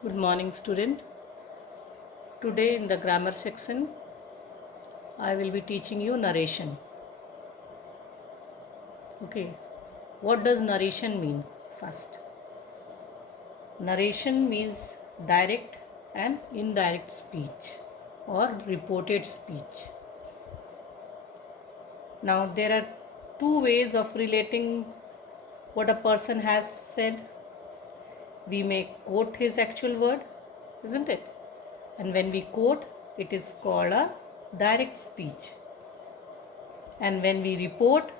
Good morning, student. Today in the grammar section, I will be teaching you narration. Okay, what does narration mean first? Narration means direct and indirect speech or reported speech. Now, there are two ways of relating what a person has said. We may quote his actual word, isn't it? And when we quote, it is called a direct speech. And when we report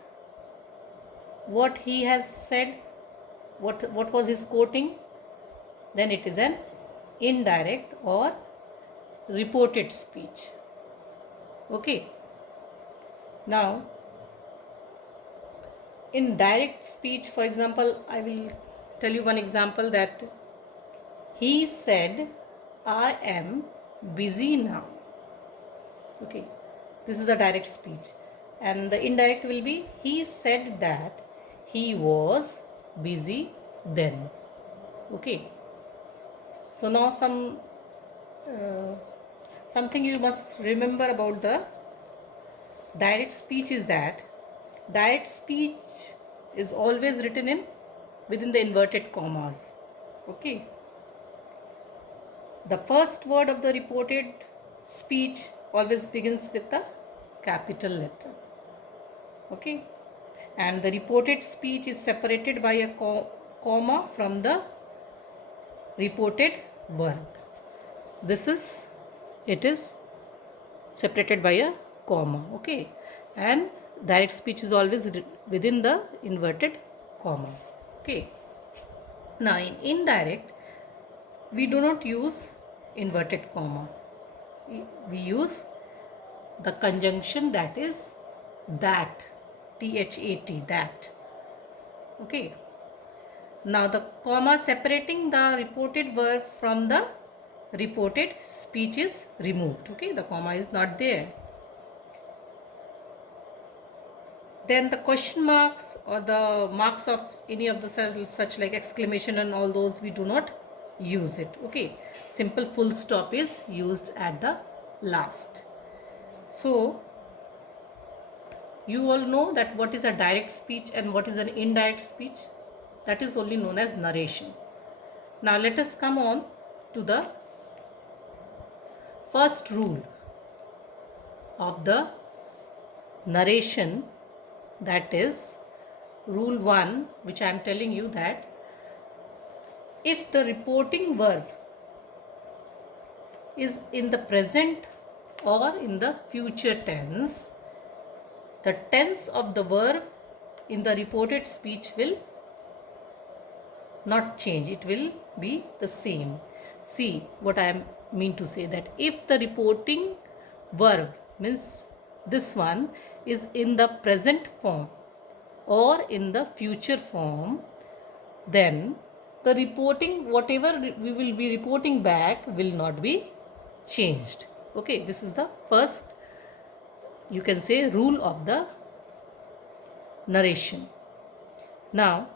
what he has said, what was his quoting, then it is an indirect or reported speech. Okay. Now, in direct speech, for example, I will tell you one example that he said, I am busy now. Okay, this is a direct speech. And the indirect will be, he said that he was busy then. Okay. So now something you must remember about the direct speech is that direct speech is always written in within the inverted commas. Okay. The first word of the reported speech always begins with a capital letter. Okay. And the reported speech is separated by a comma from the reported verb. It is separated by a comma. Okay. And direct speech is always within the inverted comma. Okay. Now in indirect, we do not use inverted comma. We use the conjunction that is that, that, that. Okay. Now the comma separating the reported verb from the reported speech is removed. Okay, the comma is not there. Then the question marks or the marks of any of the such like exclamation and all those, we do not use it. Okay, simple full stop is used at the last. So you all know that what is a direct speech and what is an indirect speech. That is only known as narration. Now let us come on to the first rule of the narration, that is rule 1, which I am telling you that if the reporting verb is in the present or in the future tense, the tense of the verb in the reported speech will not change, it will be the same. See what I mean to say, that if the reporting verb means this one is in the present form or in the future form, then the reporting, whatever we will be reporting back, will not be changed. Okay, this is the first, you can say, rule of the narration. Now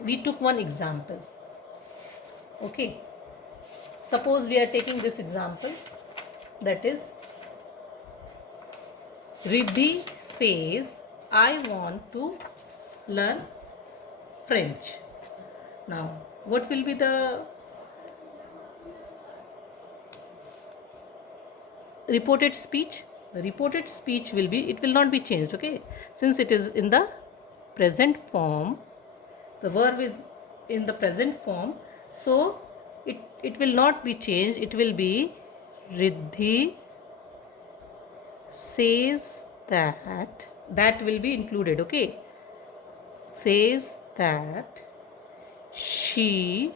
we took one example. Okay, suppose we are taking this example, that is Riddhi says, I want to learn French. Now what will be the reported speech? The reported speech will be, it will not be changed. Okay, since it is in the present form, the verb is in the present form, so it will not be changed. It will be Riddhi says that will be included. Okay, says that she,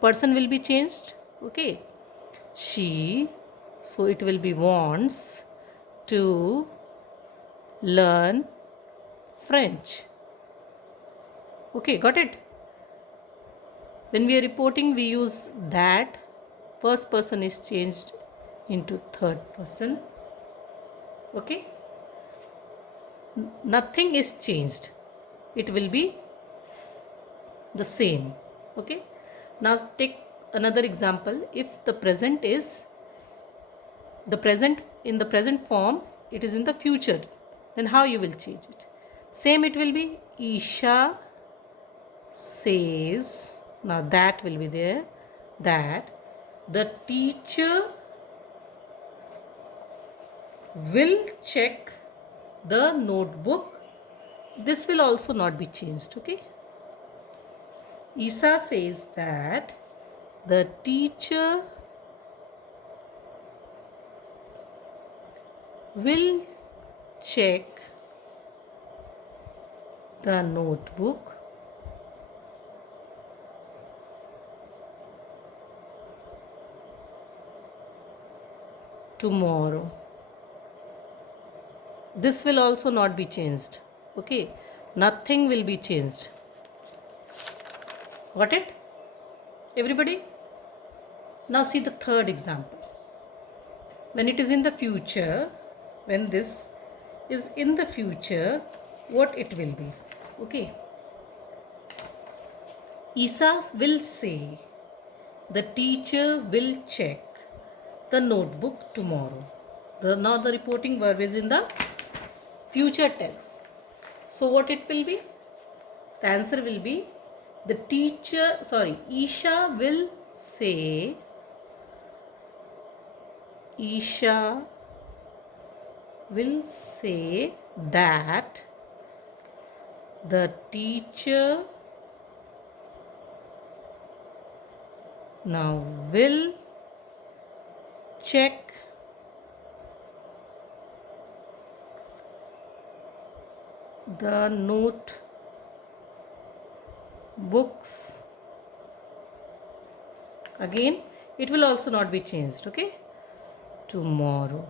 person will be changed. Okay, she, so it will be wants to learn French. Okay, got it? When we are reporting, we use that. First person is changed into third person. Okay, nothing is changed, it will be the same. Okay, now take another example. If the present is the present in the present form, it is in the future, then how you will change it? Same, it will be Isha says, now that will be there, that the teacher will check the notebook. This will also not be changed, okay? Isa says that the teacher will check the notebook tomorrow. This will also not be changed, okay? Nothing will be changed. Got it, everybody? Now see the third example. When it is in the future, when this is in the future, what it will be? Okay. Isa will say, the teacher will check the notebook tomorrow. Now the reporting verb is in the future tense. So what it will be? The answer will be Isha will say, Isha will say that the teacher now will check the notebooks. Again, it will also not be changed, okay? Tomorrow.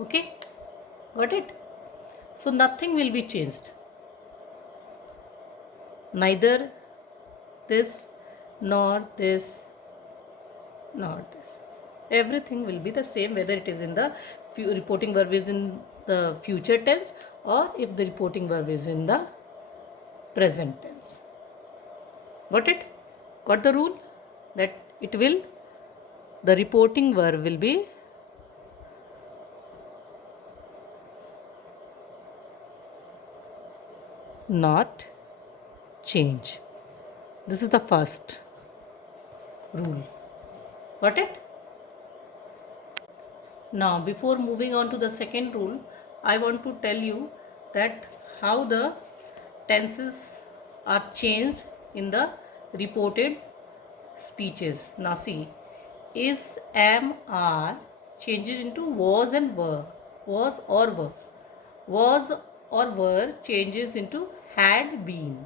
Okay? Got it? So nothing will be changed. Neither this, nor this, nor this. Everything will be the same, whether it is in the reporting verb is in the future tense or if the reporting verb is in the present tense. Got it? Got the rule? That the reporting verb will be not change. This is the first rule. Got it? Now, before moving on to the second rule, I want to tell you that how the tenses are changed in the reported speeches. Now see, is, am, are changes into was and were. Was or were. Was or were changes into had been.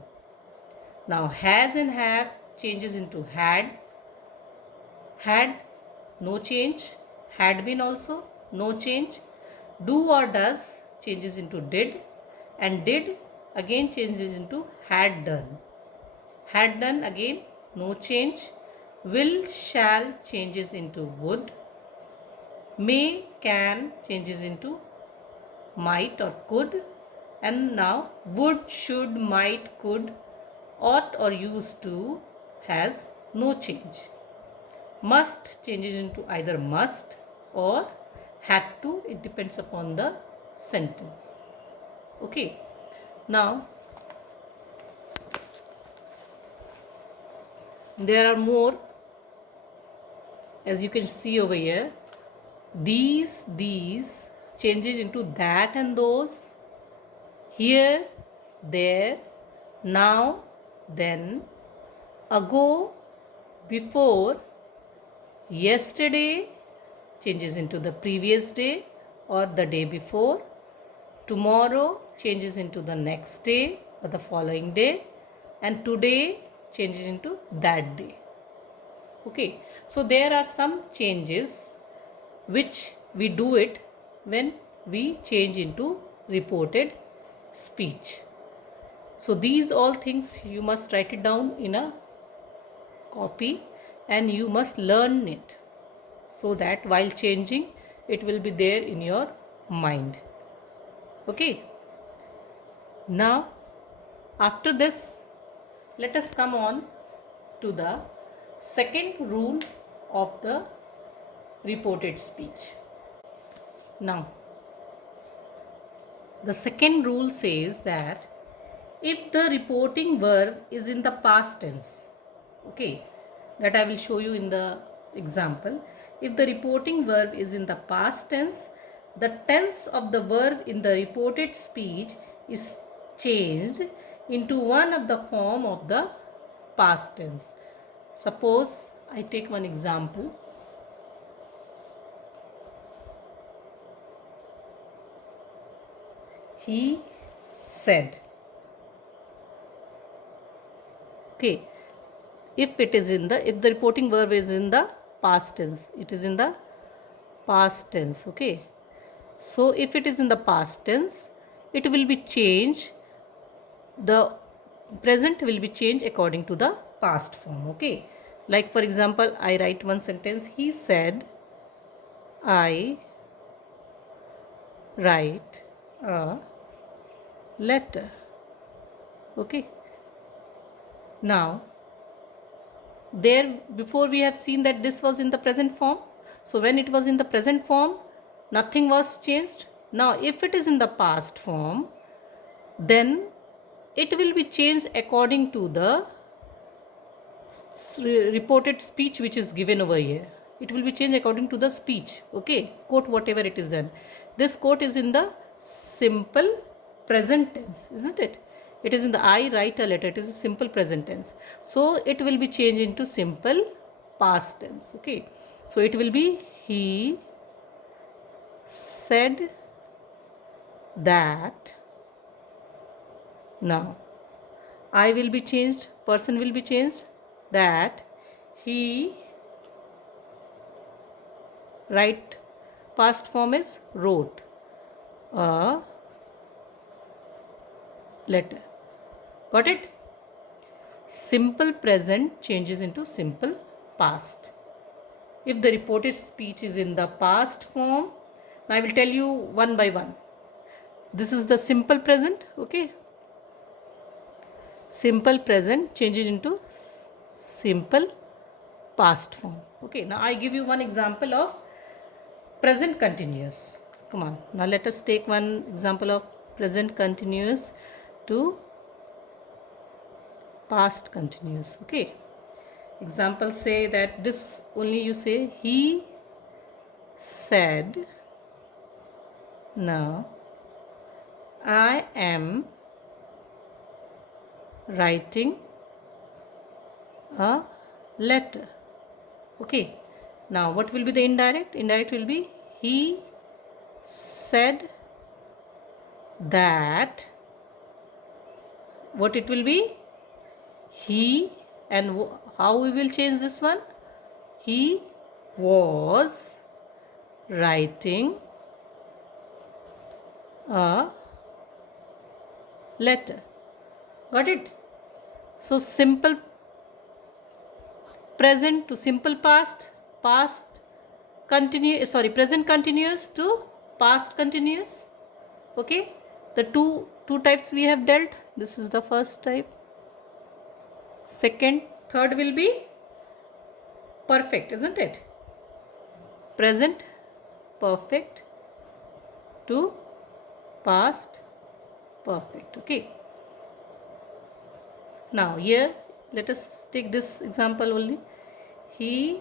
Now has and have changes into had. Had, no change. Had been also, no change. Do or does changes into did. And did again changes into had done. Had done again, no change. Will, shall changes into would. May, can changes into might or could. And now would, should, might, could, ought or used to has no change. Must changes into either must or had to. It depends upon the sentence. Okay. Now there are more, as you can see over here. These changes into that and those. Here, there, now, then, ago, before, yesterday changes into the previous day or the day before. Tomorrow changes into the next day or the following day. And today changes into that day. Okay, so there are some changes which we do it when we change into reported speech. So these all things you must write it down in a copy and you must learn it so that while changing it will be there in your mind. Okay. Now after this, let us come on to the second rule of the reported speech. Now, the second rule says that if the reporting verb is in the past tense, okay, that I will show you in the example. If the reporting verb is in the past tense, the tense of the verb in the reported speech is changed into one of the form of the past tense. Suppose I take one example. He said. Okay. If the reporting verb is in the past tense, it is in the past tense. Okay. So if it is in the past tense, it will be changed. The present will be changed according to the past form. Okay. Like for example, I write one sentence. He said, I write a letter. Okay. Now, there before we have seen that this was in the present form. So when it was in the present form, nothing was changed. Now, if it is in the past form, then it will be changed according to the reported speech which is given over here. It will be changed according to the speech. Okay, quote whatever it is then. This quote is in the simple present tense, isn't it? It is in the I write a letter. It is a simple present tense. So it will be changed into simple past tense. Okay, so it will be he said that. Now I will be changed, person will be changed, that he, right past form is wrote a letter. Got it? Simple present changes into simple past. If the reported speech is in the past form, now I will tell you one by one. This is the simple present. Okay. Simple present changes into simple past form. Okay, now I give you one example of present continuous. Come on, now let us take one example of present continuous to past continuous. Okay, example say that this only you say he said, now I am writing a letter. Okay, now what will be the indirect? Indirect will be he said that. What it will be? He, and how we will change this one? He was writing a letter. Got it? So simple present to simple past, present continuous to past continuous. Okay, the two types we have dealt. This is the first type. Second, third will be perfect, isn't it? Present perfect to past perfect. Okay, now here let us take this example only. He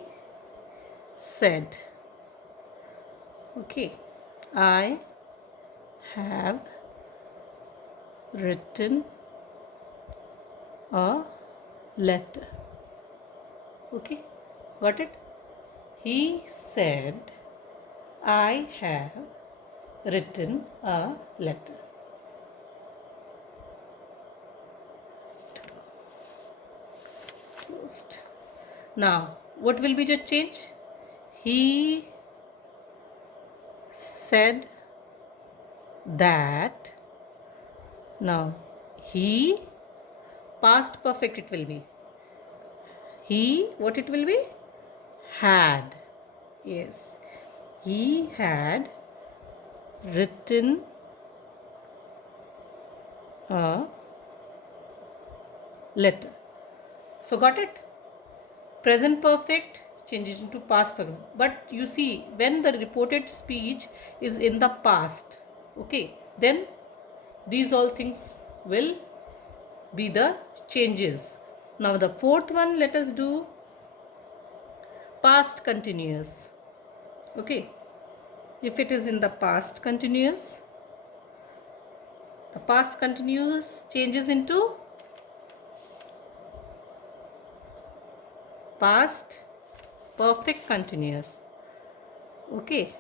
said, okay, I have written a letter. Okay, got it? He said, I have written a letter. Closed. Now, what will be the change? He said that. Now, he, past perfect it will be. He, what it will be? Had. Yes. He had written a letter. So got it? Present perfect changes into past perfect. But you see, when the reported speech is in the past, okay, then these all things will be the changes. Now the fourth one, let us do past continuous. Okay, if it is in the past continuous, the past continuous changes into past perfect continuous. Okay,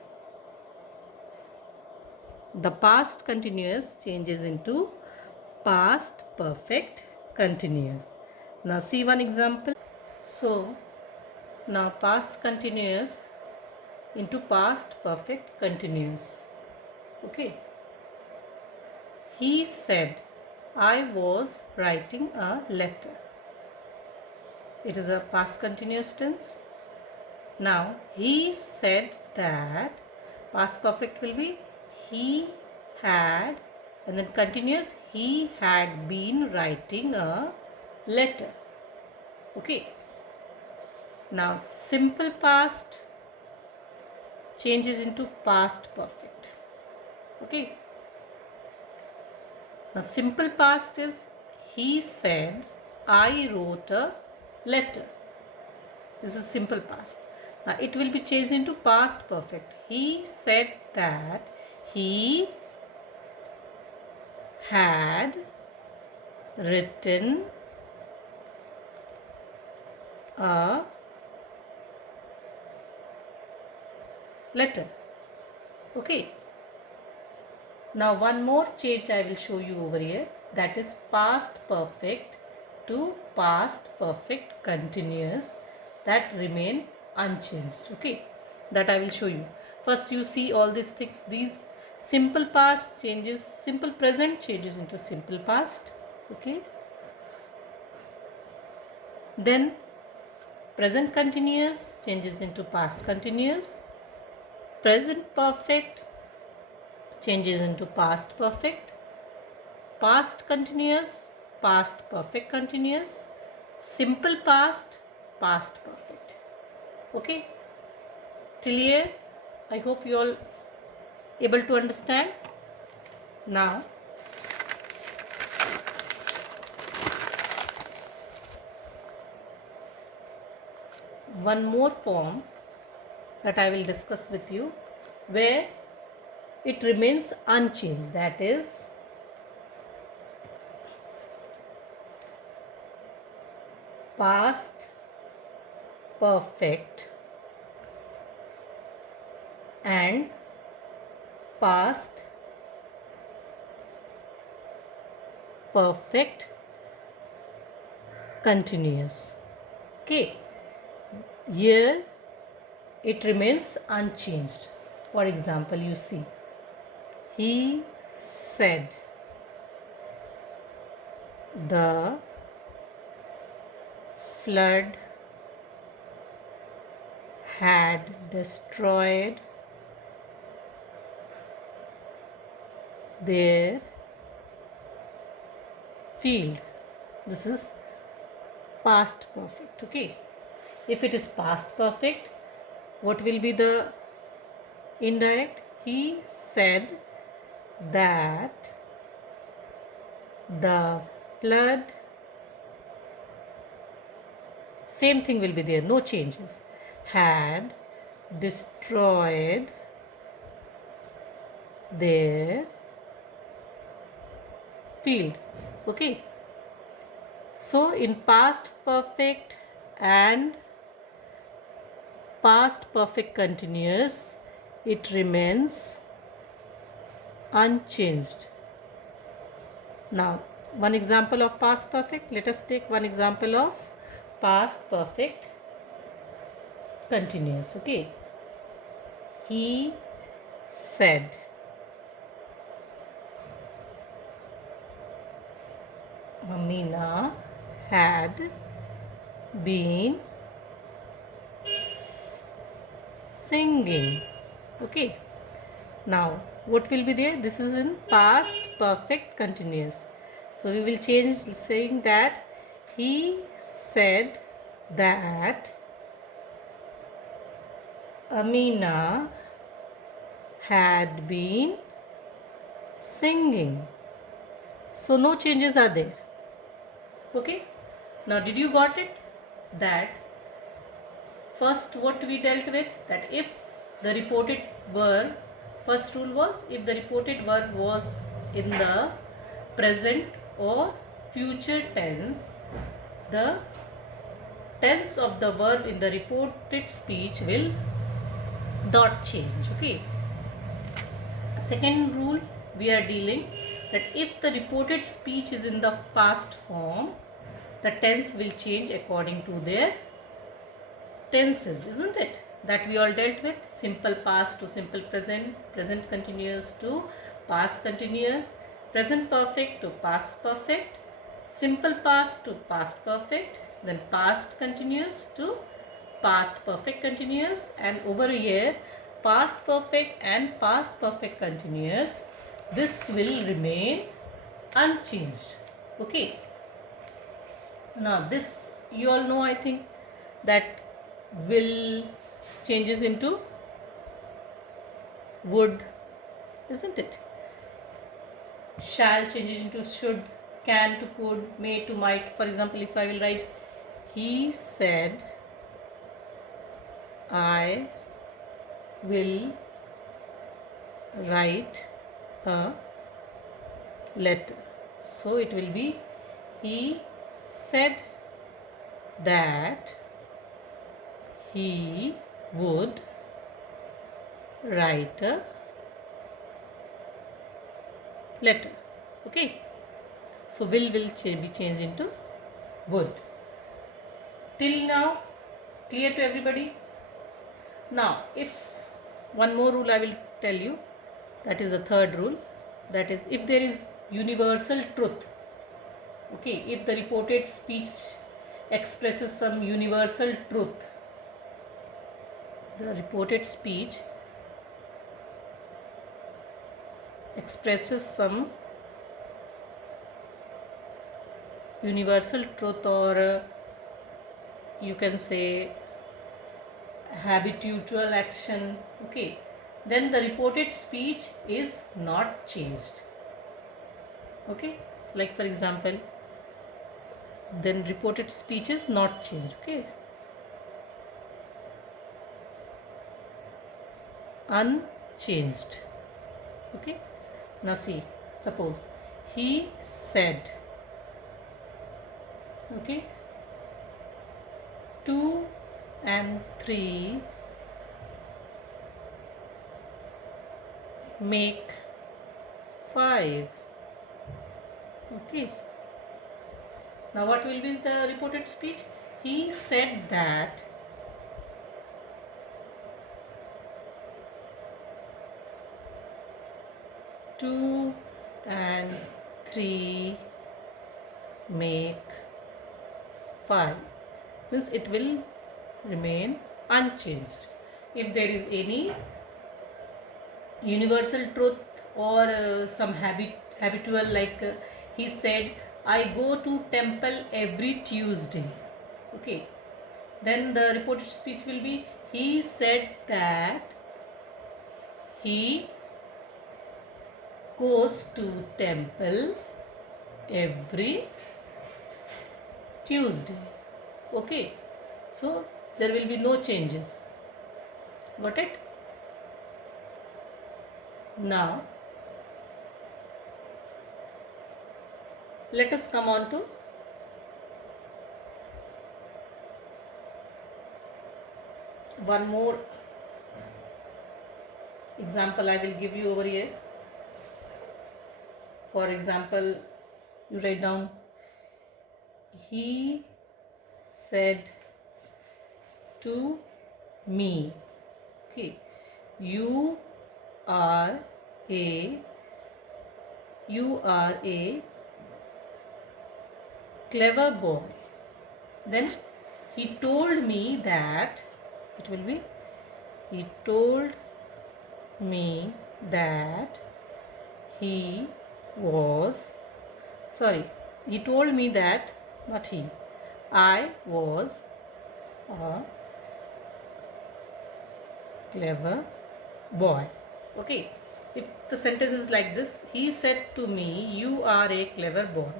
the past continuous changes into past perfect continuous. Now see one example. So now past continuous into past perfect continuous. Okay, he said I was writing a letter. It is a past continuous tense. Now he said that, past perfect will be he had, and then continuous, he had been writing a letter. Okay. Now simple past changes into past perfect. Okay. Now simple past is he said I wrote a letter. This is simple past. Now it will be changed into past perfect. He said that he had written a letter. Okay. Now one more change I will show you over here, that is past perfect to past perfect continuous, that remain unchanged. Okay, that I will show you. First you see all these things, these simple past changes, simple present changes into simple past. Okay, then present continuous changes into past continuous, present perfect changes into past perfect, past continuous, past perfect continuous, simple past, past perfect. Okay, till here I hope you all able to understand. Now one more form that I will discuss with you where it remains unchanged, that is past perfect and past perfect continuous. Okay, here it remains unchanged. For example, you see, he said the flood had destroyed their field. This is past perfect. Okay, if it is past perfect, what will be the indirect? He said that the flood, same thing will be there, no changes, had destroyed their field. Okay, so in past perfect and past perfect continuous, it remains unchanged. Now one example of past perfect, let us take one example of past perfect continuous. Okay, he said Amina had been singing. Okay, now what will be there? This is in past perfect continuous, so we will change saying that he said that Amina had been singing. So no changes are there. Okay. Now did you got it? That first what we dealt with, that if the reported verb, first rule was if the reported verb was in the present or future tense, the tense of the verb in the reported speech will not change. Okay. Second rule we are dealing, that if the reported speech is in the past form, the tense will change according to their tenses, isn't it? That we all dealt with. Simple past to simple present, present continuous to past continuous, present perfect to past perfect, simple past to past perfect, then past continuous to past perfect continuous, and over here past perfect and past perfect continuous, this will remain unchanged. Okay. Now this you all know, I think, that will changes into would, isn't it? Shall changes into should, can to could, may to might. For example, if I will write, he said, I will write a letter. So it will be, he said that he would write a letter. Okay. So will be changed into would. Till now, clear to everybody? Now, if one more rule I will tell you, that is the third rule, that is if there is universal truth. Okay, if the reported speech expresses some universal truth, the reported speech expresses some universal truth, or you can say habitual action, okay, then the reported speech is not changed. Okay, like for example, then reported speech is not changed. Okay, unchanged. Okay, now see, suppose he said, okay, 2 and 3 make 5. Okay, now what will be the reported speech? He said that two and 3 make 5. Means it will remain unchanged. If there is any universal truth or some habitual, like he said, I go to temple every Tuesday. Okay, then the reported speech will be, he said that he goes to temple every Tuesday. Okay, so there will be no changes. Got it? Now let us come on to one more example I will give you over here. For example, you write down, he said to me, okay, you are a clever boy. Then he told me that, it will be, he told me that he was, sorry, he told me that, not he, I was a clever boy. Okay, if the sentence is like this, he said to me, you are a clever boy.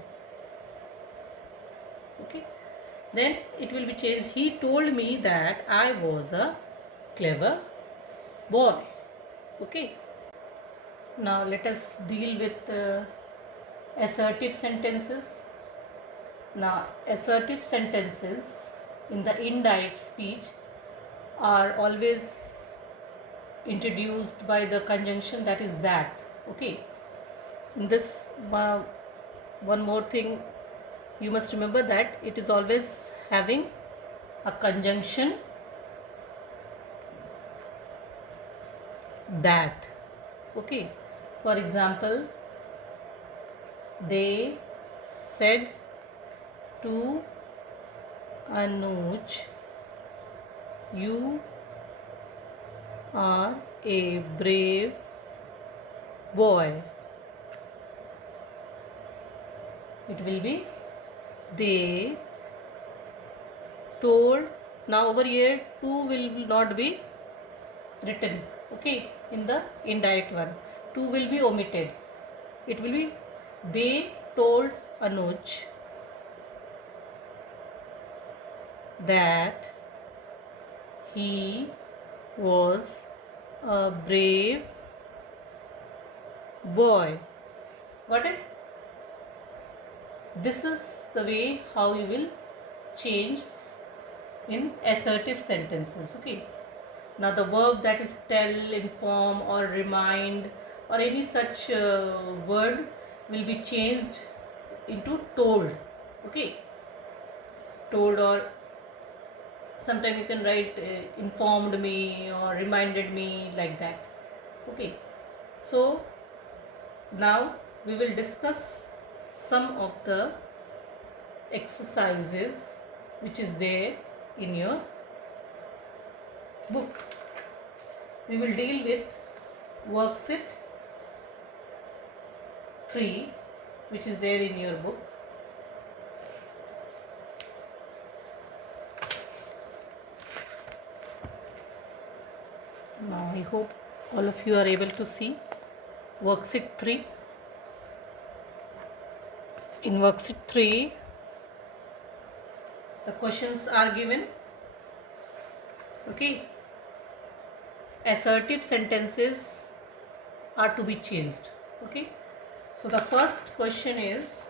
Okay, then it will be changed, he told me that I was a clever boy. Okay, now let us deal with assertive sentences. Now assertive sentences in the indirect speech are always introduced by the conjunction that is that. Okay, in this one more thing you must remember, that it is always having a conjunction that. Okay, for example, they said to Anuj, you are a brave boy. It will be they told. Now over here to will not be written. Okay, in the indirect one, to will be omitted. It will be they told Anuj that he was a brave boy. Got it? This is the way how you will change in assertive sentences. Okay, now the verb that is tell, inform or remind or any such word will be changed into told. Okay, told, or sometimes you can write informed me or reminded me, like that. Okay, so now we will discuss some of the exercises which is there in your book. We will deal with worksheet 3 which is there in your book. Now I hope all of you are able to see worksheet 3. In worksheet 3, the questions are given. Okay, assertive sentences are to be changed. Okay, so the first question is,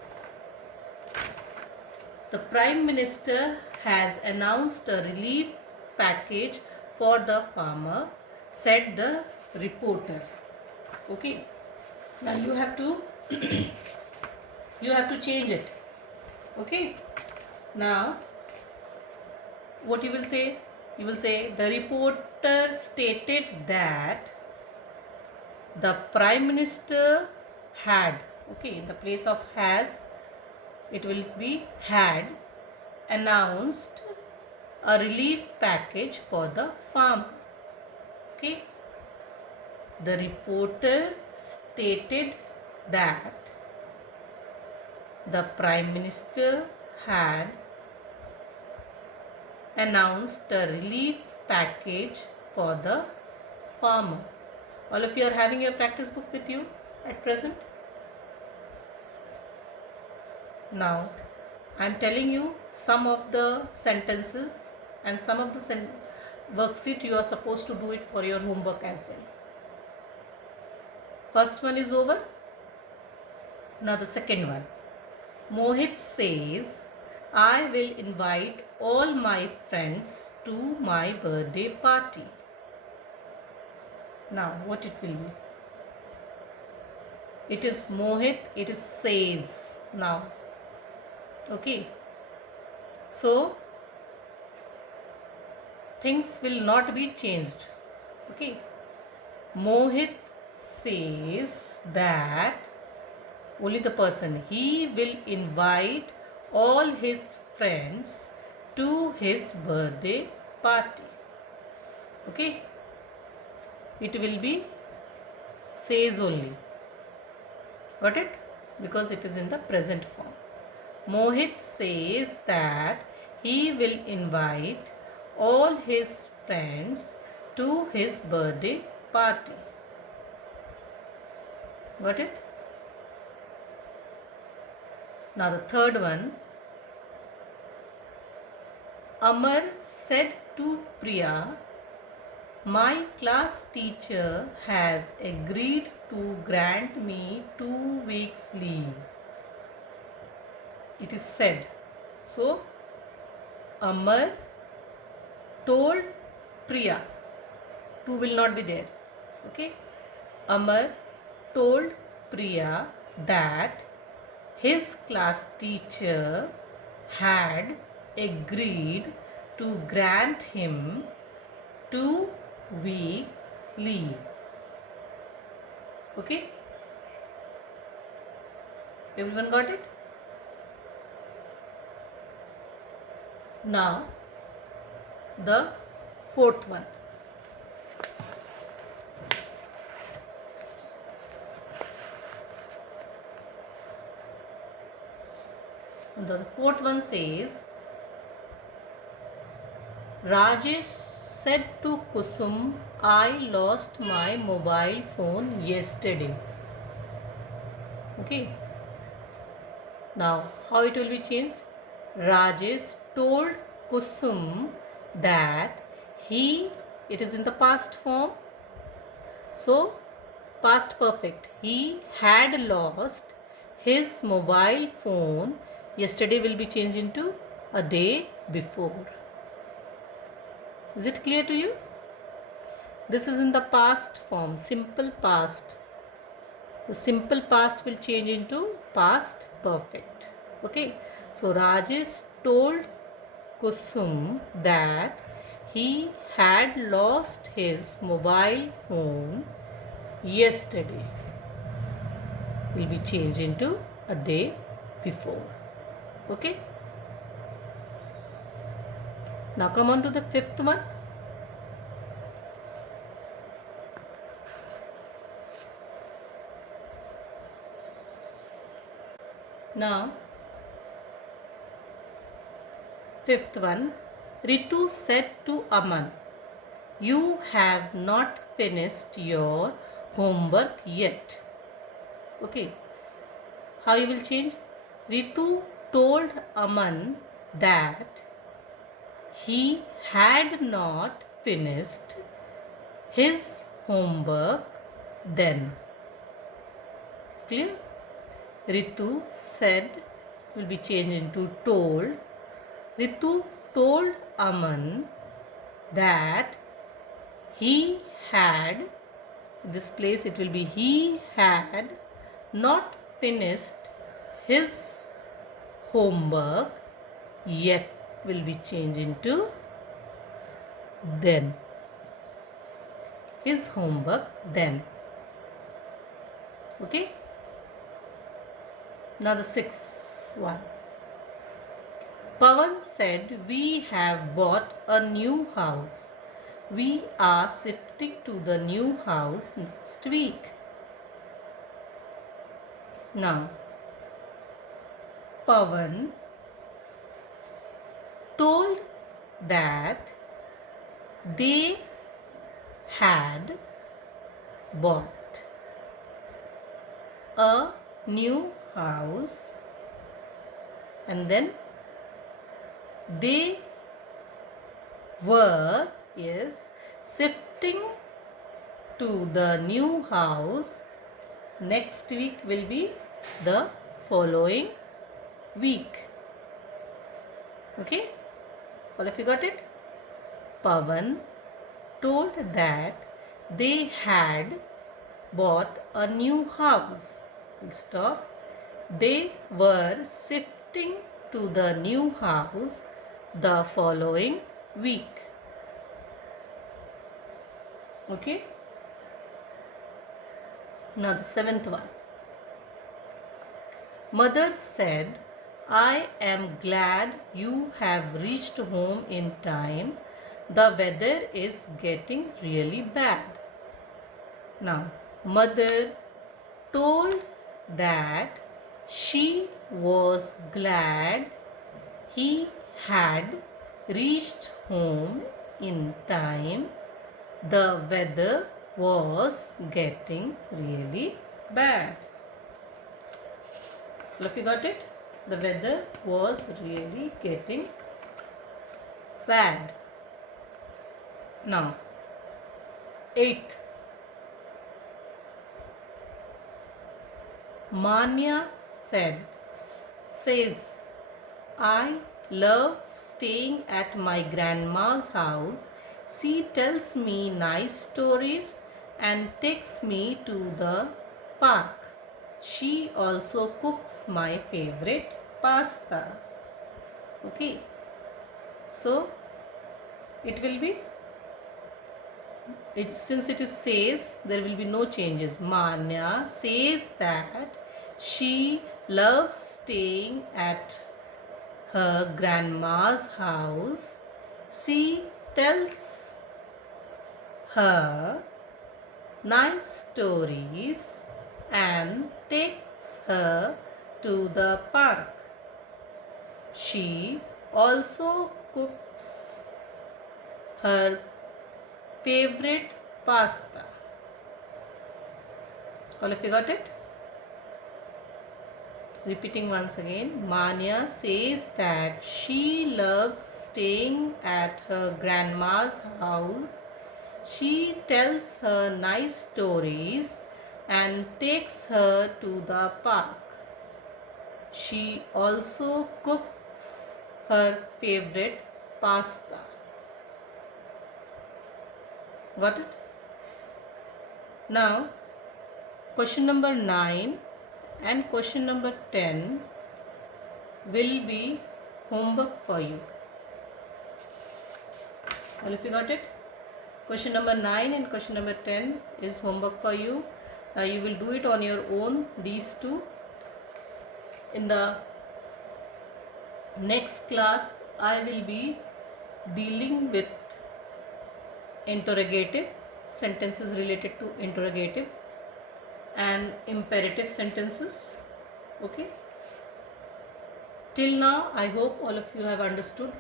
the Prime Minister has announced a relief package for the farmer, said the reporter. Okay, now you have to you have to change it. Okay, now what you will say? You will say, the reporter stated that the Prime Minister had. Okay, in the place of has, it will be had announced a relief package for the farmer. Okay, the reporter stated that the Prime Minister had announced a relief package for the farmer. All of you are having your practice book with you at present? Now I am telling you some of the sentences and some of the worksheet you are supposed to do it for your homework as well. First one is over. Now the second one. Mohit says, I will invite all my friends to my birthday party. Now what it will be? It is Mohit, it is says now. Okay, so things will not be changed. Okay, Mohit says that, only the person, he will invite all his friends to his birthday party. Okay, it will be says only. Got it? Because it is in the present form. Mohit says that he will invite all his friends to his birthday party. Got it? Now the third one. Amar said to Priya, my class teacher has agreed to grant me 2 weeks leave. It is said. So, Amar told Priya. 2 will not be there. Okay. Amar told Priya that his class teacher had agreed to grant him 2 weeks leave. Okay? Everyone got it? Now, the fourth one. The fourth one says, Rajesh said to Kusum, I lost my mobile phone yesterday. Okay. Now, how it will be changed? Rajesh told Kusum that it is in the past form. So, past perfect. He had lost his mobile phone. Yesterday will be changed into a day before. Is it clear to you? This is in the past form, simple past. The simple past will change into past perfect. Okay. So, Rajesh told Kusum that he had lost his mobile phone yesterday. Will be changed into a day before. Okay. Now come on to the fifth one. Now, fifth one. Ritu said to Aman, you have not finished your homework yet. Okay. How you will change? Ritu told Aman that he had not finished his homework then. Clear? Ritu said will be changed into told. Ritu told Aman that he had, this place it will be he had not finished his homework yet, will be changed into then. His homework then. Okay. Now the sixth one. Pawan said, we have bought a new house. We are shifting to the new house next week. Now, Pawan told that they had bought a new house and then they were shifting to the new house next week, will be the following week. Okay, all of you got it? Pawan told that they had bought a new house. We'll stop. They were shifting to the new house the following week. Okay. Now the seventh one. Mother said, I am glad you have reached home in time. The weather is getting really bad. Now, mother told that she was glad he had reached home in time. The weather was getting really bad. All of you got it? The weather was really getting bad. Now, eighth. Manya says, I love staying at my grandma's house. She tells me nice stories and takes me to the park. She also cooks my favorite pasta. Okay. So, it will be, since it is says, there will be no changes. Manya says that she loves staying at her grandma's house. She tells her nice stories and takes her to the park. She also cooks her favorite pasta. All of you got it? Repeating once again, Manya says that she loves staying at her grandma's house. She tells her nice stories and takes her to the park. She also cooks her favorite pasta. Got it? Now, question number 9 and question number 10 will be homework for you. All of you got it? Question number 9 and question number 10 is homework for you. Now you will do it on your own, these two. In the next class, I will be dealing with interrogative, sentences related to interrogative and imperative sentences. Okay. Till now, I hope all of you have understood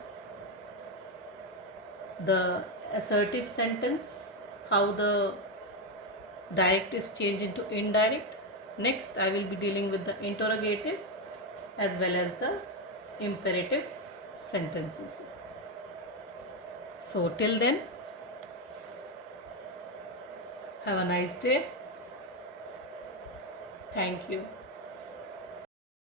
the assertive sentence, how the direct is changed into indirect. Next, I will be dealing with the interrogative as well as the imperative sentences. So, till then, have a nice day. Thank you.